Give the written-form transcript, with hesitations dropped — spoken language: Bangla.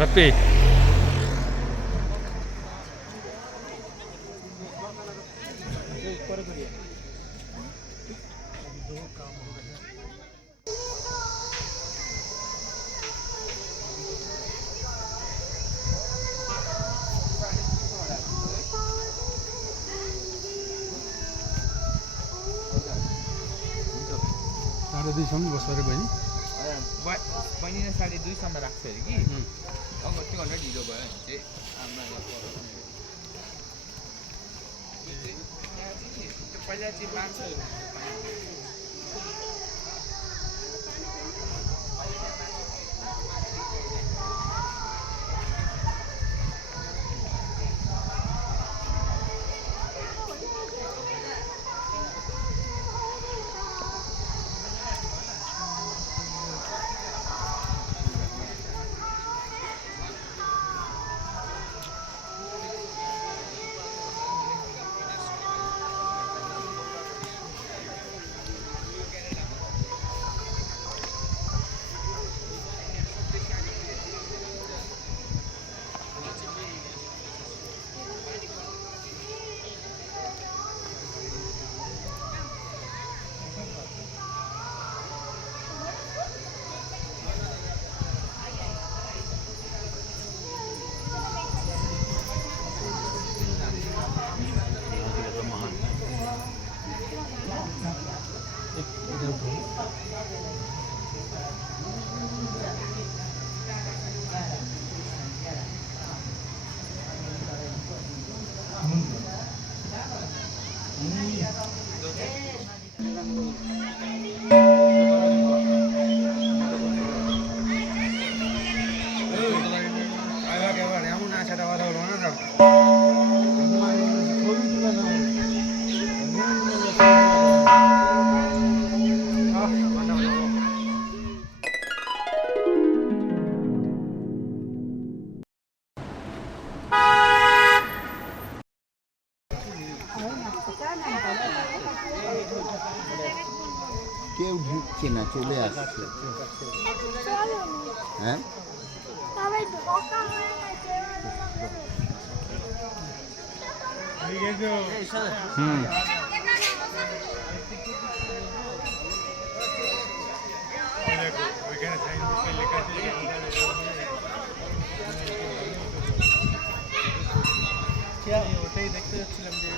रप्पी साढे 2 सम्म बस्छ अरे बहिनी बहिनीले 2.5 सम्म राख्छ अरे कि अब त्यो भन्दा ढिलो भयो भने चाहिँ पहिला चाहिँ 500 কেউ ঢুকছে না, চলে আসছে। হ্যাঁ ওটাই দেখতে যাচ্ছিলাম যে